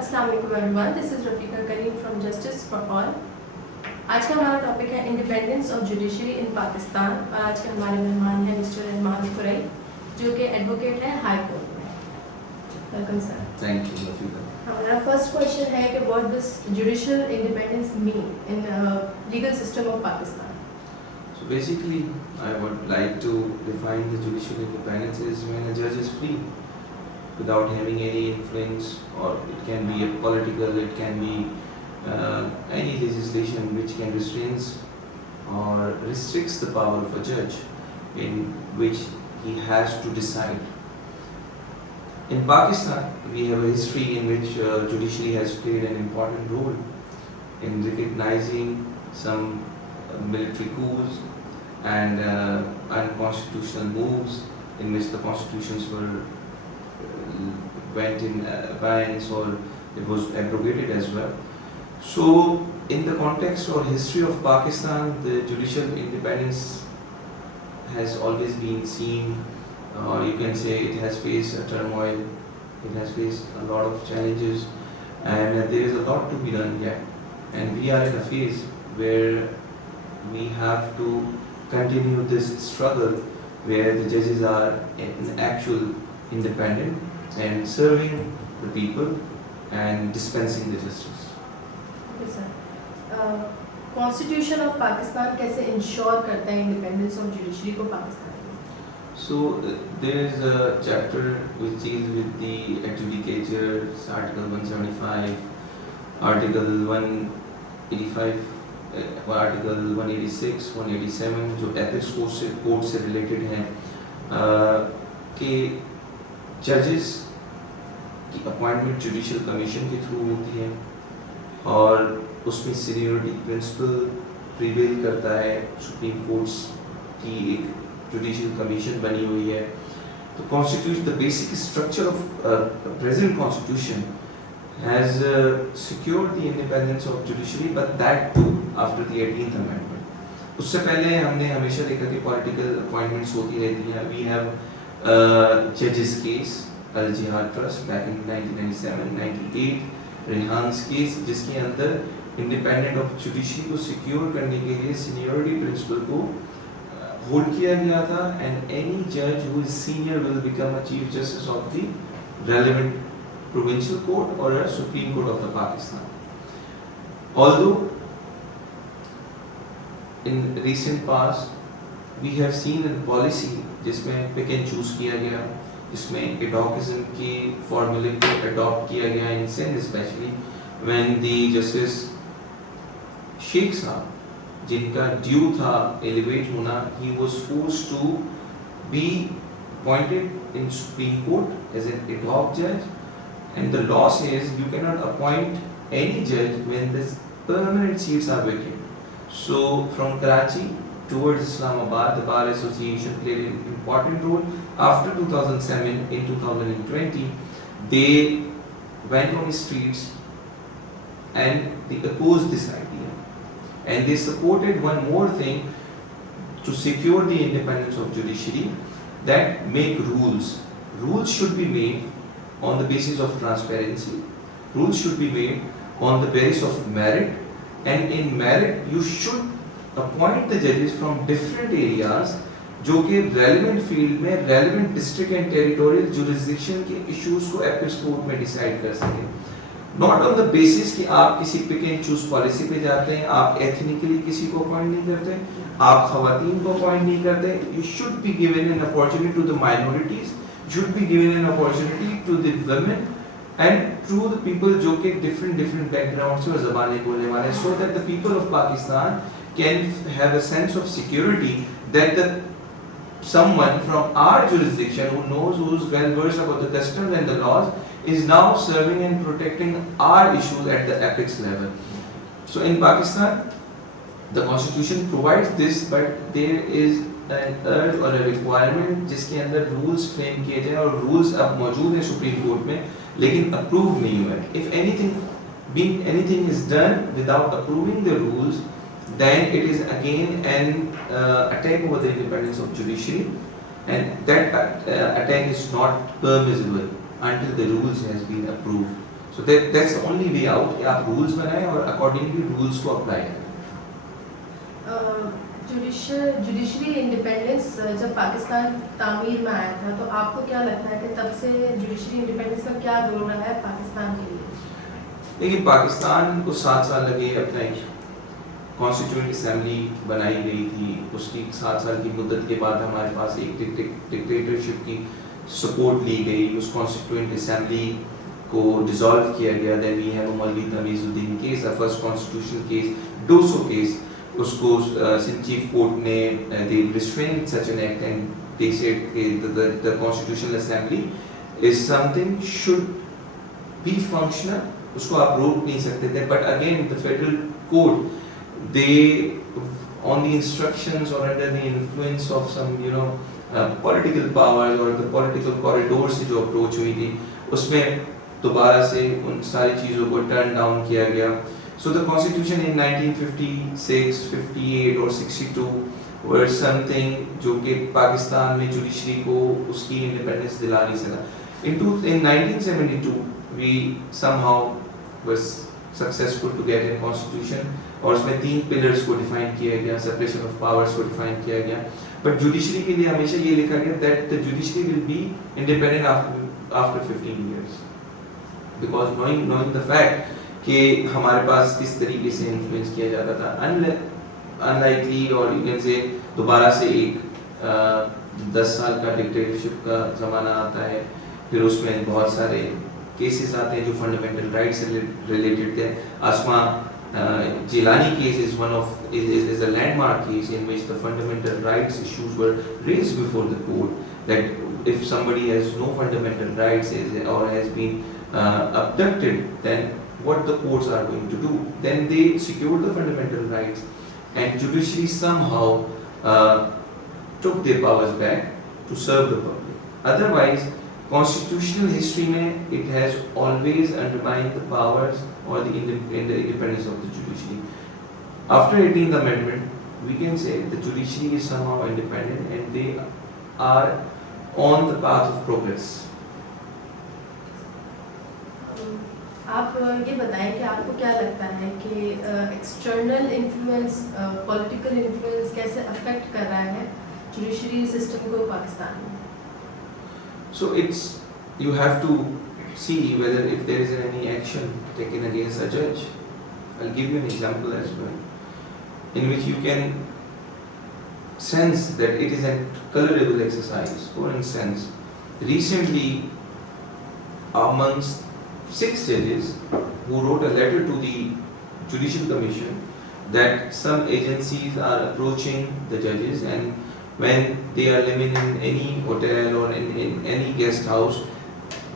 अस्सलाम वालेकुम everyone, this is Rafiqa Karim from Justice for All. आज का हमारा टॉपिक है independence of judiciary in Pakistan और आज के हमारे मेहमान हैं मिस्टर रहमान कोराई जो कि एडवोकेट हैं हाई कोर्ट में। Welcome sir. Thank you Rafiqa. हमारा फर्स्ट क्वेश्चन है कि what does judicial independence mean in legal system of Pakistan? So basically, I would like to define the judicial independence as when a judge is free without having any influence, or it can be a political, it can be any legislation which can restrains or restricts the power of a judge in which he has to decide. In Pakistan, we have a history in which judiciary has played an important role in recognizing some military coups and unconstitutional moves in which the constitutions were went in abeyance or it was abrogated as well. So in the context or history of Pakistan, the judicial independence has always been seen, or you can say it has faced a turmoil, it has faced a lot of challenges, and there is a lot to be done yet, and we are in a phase where we have to continue this struggle where the judges are in actual independent and serving the people and dispensing the justice. Okay sir, constitution of Pakistan कैसे ensure करता है independence of judiciary को पाकिस्तान में? So there is a chapter which deals with the adjudicators, Article 175, Article 185, Article 186, 187 जो ethics code से related हैं कि जजेस की अपॉइंटमेंट जुडिशियल कमीशन के थ्रू होती है और उसमें सीनियरिटी प्रिंसिपल प्रिवेल करता है। सुप्रीम कोर्ट्स की एक जुडिशियल कमीशन बनी हुई है। तो constitution, the basic structure of present constitution has secured the independence of judiciary, but that too after the 18th amendment. उससे पहले हमने हमेशा देखा कि पॉलिटिकल अपॉइंटमेंट्स होती रहती हैं। We have judges case, Al Jihad Trust back in 1997-98, Rehman's case जिसके अंदर इंडिपेंडेंट ऑफ जुडिशरी को सिक्योर करने के लिए सीनियरिटी प्रिंसिपल को होल्ड किया गया था, एंड एनी जज who is senior will become a chief justice of the relevant provincial court और supreme court of the Pakistan. Although in recent past we have seen a policy जिसमें pick and choose किया गया, जिसमें एडॉकिज्म के फॉर्मूले को adopt किया गया इन Sindh, specially when the justice Sheikh साहब जिनका ड्यू था एलिवेट होना, he was forced to be appointed in supreme court as an ad hoc जज, and the law says you can not appoint any जज when the permanent seats are vacant. So from Karachi towards Islamabad, the Bar Association played an important role. After 2007, in 2020, they went on the streets and they opposed this idea. And they supported one more thing to secure the independence of judiciary, that make rules. Rules should be made on the basis of transparency. Rules should be made on the basis of merit. And in merit, you should appoint the judges from different areas जो कि relevant field में relevant district and territorial jurisdiction के issues को apex court में decide कर सके। Not on the basis कि आप किसी pick and choose policy पे जाते हैं, आप ethnically किसी को appoint नहीं करते, आप खवातीन को appoint नहीं करते। You should be given an opportunity to the minorities, should be given an opportunity to the women and to the people जो कि different backgrounds से और ज़बानें बोलने वाले, so that the people of Pakistan can have a sense of security that someone from our jurisdiction who knows, who is well versed about the customs and the laws, is now serving and protecting our issues at the apex level. So in Pakistan, the constitution provides this, but there is an urge or a requirement जिसके अंदर rules frame किए जाए, और rules अब मौजूद हैं supreme court में लेकिन अप्रूव नहीं हुए। If anything is done without approving the rules, then it is again an attack over the independence of judiciary, and that attack is not permissible until the rules has been approved So that's the only way out कि आप rules बनाएं और accordingly rules को apply करें. Judiciary independence जब पाकिस्तान तामीर में आया था, तो आपको क्या लगता है कि तब से जुडिशरी इंडिपेंडेंस का क्या रोल रहा है पाकिस्तान के लिए? देखिए, पाकिस्तान को 7 साल लगे अपना एक कॉन्स्टिट्यूएंट असेंबली बनाई गई थी. उसकी 7 साल की मुद्दत के बाद हमारे पास एक डिक्टेटरशिप की सपोर्ट ली गई. उस कॉन्स्टिट्यूएंट असेंबली को डिसॉल्व किया गया. Then we have Maulvi Tamizuddin case, the first constitutional case, 200 case. उसको सिंध चीफ कोर्ट ने they restrained such an act and they said the constitutional assembly is something should be functional. उसको आप रोक नहीं सकते थे. But again the federal court they on the instructions or under the influence of some political powers or the political corridors से जो approach हुई थी, उसमें दोबारा से उन सारी चीज़ों को turn down किया गया. So the constitution in 1956, 58 or 62 were something जो कि पाकिस्तान में जुडिशरी को उसकी इंडिपेंडेंस दिला नहीं सका. In 1972 we somehow was successful to get a constitution और उसमें 3 पिलर्स को डिफाइन किया गया, सेपरेशन ऑफ पावर्स को डिफाइन किया गया. बट जुडिशरी के लिए हमेशा ये लिखा गया that the judiciary will be independent after 15 years, because knowing the fact कि हमारे पास किस तरीके से इन्फ्लुएंस किया जाता था. अनलाइकली और यू कैन से दोबारा से एक 10 साल का डिक्टेटरशिप का ज़माना आता है. फिर उसमें बहुत सारे केसेस आते हैं जो फंडामेंटल राइट्स से रिलेटेड थे. आसमा Jilani case is a landmark case in which the fundamental rights issues were raised before the court, that if somebody has no fundamental rights or has been abducted, then what the courts are going to do? Then they secure the fundamental rights, and judiciary somehow took their powers back to serve the public. Otherwise, constitutional history में it has always undermined the powers or the independence of the judiciary. After 18th Amendment, we can say the judiciary is somehow independent and they are on the path of progress. आप ये बताएं कि आपको क्या लगता है कि external influence, political influence कैसे अफेक्ट कर रहा है जुडिशरी सिस्टम को पाकिस्तान में? So you have to see whether if there is any action taken against a judge. I'll give you an example as well, in which you can sense that it is a colorable exercise. For instance, recently amongst 6 judges who wrote a letter to the Judicial Commission that some agencies are approaching the judges, and when they are living in any hotel or in any guest house,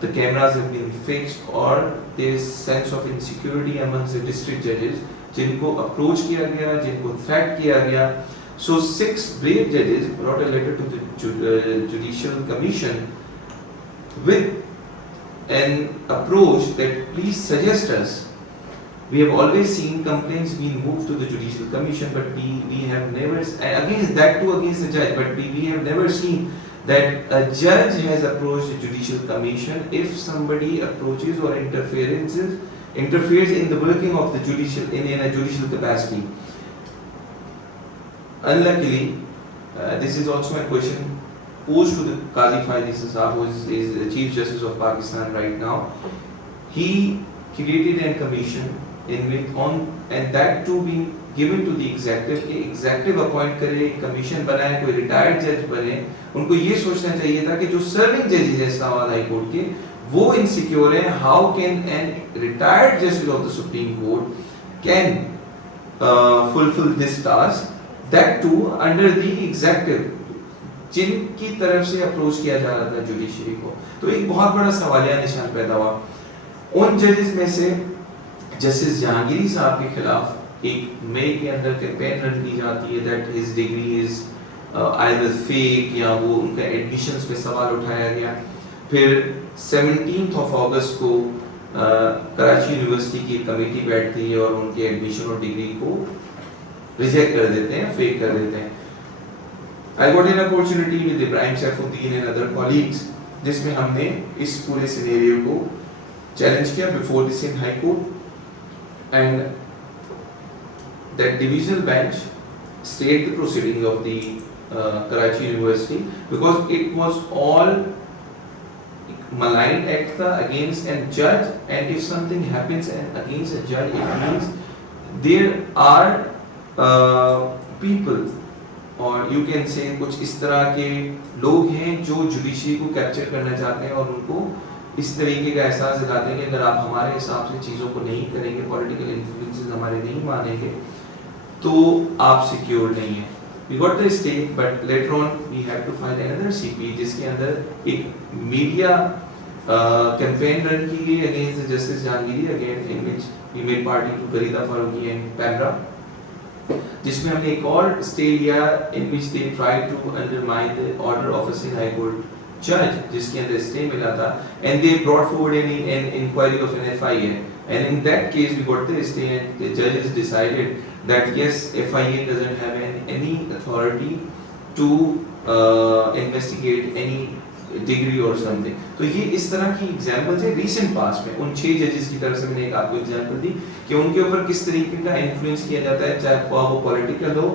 the cameras have been fixed, or there is sense of insecurity amongst the district judges जिनको approach किया गया, जिनको threat किया गया. So 6 brave judges wrote a letter to the Judicial Commission with an approach that please suggest us. We have always seen complaints being moved to the Judicial Commission, but we have never, against that too against the judge, but we have never seen that a judge has approached the Judicial Commission if somebody approaches or interferes in the working of the judicial in a judicial capacity. Unluckily, this is also a question posed to the Qazi Faidi Sahab, who is the Chief Justice of Pakistan right now. He created a commission in which and that too being given to the executive कि executive appoint करे, commission बनाए, कोई retired judge बने. उनको ये सोचना चाहिए था कि जो serving judges हैं इस्लामाबाद हाई कोर्ट के, वो insecure हैं. How can an retired justice of the Supreme Court can fulfill this task, that too under the executive, जिनकी तरफ से अप्रोच किया जा रहा था जुडिशरी को. तो एक बहुत बड़ा सवालिया निशान पैदा हुआ. उन जजेस में से जस्टिस जहांगीरी साहब के खिलाफ एक मई के अंदर कैंपेन रन की जाती है that his degree is either fake, या वो उनका एडमिशंस पे सवाल उठाया गया. फिर 17th of August को कराची यूनिवर्सिटी की कमेटी बैठती है और उनके एडमिशन और डिग्री को रिजेक्ट कर देते हैं, फेक कर देते हैं. I got an opportunity with Ibrahim Saifuddin and other colleagues जिसमें हमने इस पूरे सिनेरियो को चैलेंज किया before the Sindh High Court, and that divisional bench stayed the proceedings of the Karachi University because it was all malign act था against a judge, and if something happens against a judge, it means there are people, और you can say कुछ इस तरह के लोग हैं जो judiciary को कैप्चर करना चाहते हैं और उनको इस तरीके का एहसास दिलाते हैं कि अगर आप हमारे हिसाब से चीज़ों को नहीं करेंगे, पॉलिटिकल इन्फ्लुएंसेस हमारे नहीं मानेंगे, तो आप सिक्योर नहीं है. We got the stay, but later on we have to file another CP जिसके अंदर एक मीडिया कैंपेन रन की गई against the Justice Jahangiri, again in which we made party to Farida Faruqi and Pamra, जिसमें हमने एक और stay लिया in which they tried to undermine the order of a Sindh High Court judge जिसके अंदर stay मिला था, and they brought forward an inquiry of an FIA, and in that case we got the stay and the judges decided that yes, FIA doesn't have any authority to investigate any degree or something. तो ये इस तरह की examples है recent past में. उन 6 जजेस की तरफ से मैंने एक आपको एग्जांपल दी कि उनके ऊपर किस तरीके का इन्फ्लुएंस किया जाता है, चाहे वो पॉलिटिकल हो,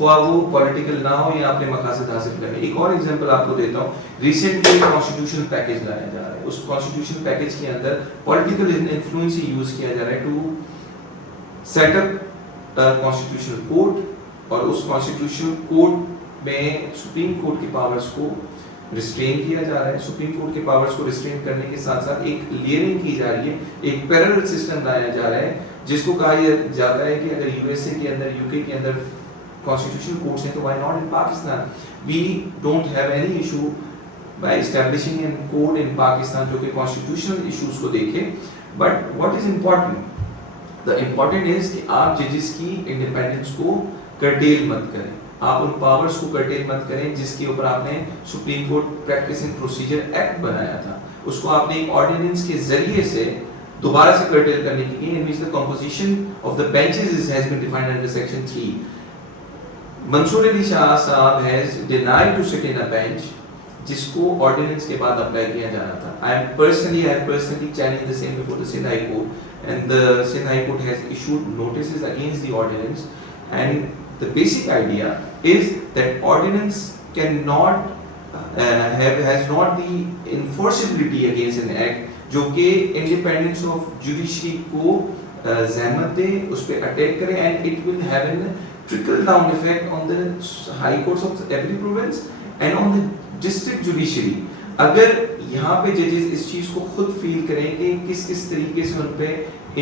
वो पॉलिटिकल ना हो, या अपने मकासद हासिल करने. एक और एग्जांपल आपको देता हूँ. रिसेंटली कॉन्स्टिट्यूशनल पैकेज लाया जा रहा है. उस कॉन्स्टिट्यूशनल पैकेज के अंदर पॉलिटिकल इन्फ्लुएंस ही यूज किया जा रहा है to set up constitutional court, और उस कॉन्स्टिट्यूशनल कोर्ट में सुप्रीम कोर्ट की पावर्स को रिस्ट्रेन किया जा रहा है. सुप्रीम कोर्ट के पावर्स को रिस्ट्रेन करने के साथ साथ एक लेयरिंग की जा रही है, एक पैरेलल सिस्टम लाया जा रहा है जिसको कहा जाता है कि अगर यूएसए के अंदर, यूके के अंदर कॉन्स्टिट्यूशनल कोर्ट्स हैं, तो why not in Pakistan. We don't have any issue by establishing an court in Pakistan जो कि कॉन्स्टिट्यूशनल इश्यूज को देखे. But what is important, the important is कि आप जजेस की इंडिपेंडेंस को कर्टेल मत करें, आप उन पावर्स को कर्टेल मत करें जिसके ऊपर आपने supreme court practice and procedure act बनाया था, उसको आपने एक ऑर्डिनेंस के जरिए से दोबारा से कर्टेल करने की, in which the composition of the benches has been defined under section 3. Mansoor Ali Shah साहब has denied to sit in a bench जिसको ऑर्डिनेंस के बाद अप्लाई किया जाना था. I have personally challenged the same before the Sindh High Court, and the Sindh High Court has issued notices against the ordinance, and the basic idea is that ordinance cannot has not the enforceability against an act जो कि independence of judiciary को ज़हमत दे, उस पे attack करे, and it will have a trickle down effect on the high courts of every province and on the district judiciary. अगर यहाँ पे जजेस इस चीज को खुद फील करें कि किस किस तरीके से उन पे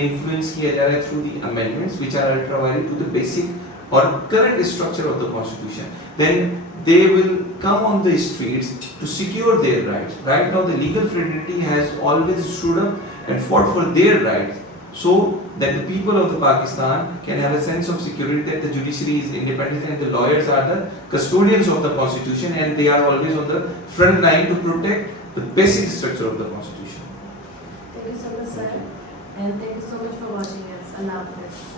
इन्फ्लुएंस किया जा रहा है through the amendments which are ultra violent to the basic और current structure of the constitution, then they will come on the streets to secure their rights. Right now the legal fraternity has always stood up and fought for their rights, so that the people of the Pakistan can have a sense of security that the judiciary is independent and the lawyers are the custodians of the constitution, and they are always on the front line to protect the basic structure of the constitution. Thank you so much, sir, and thank you so much for watching us. Allah Hafiz.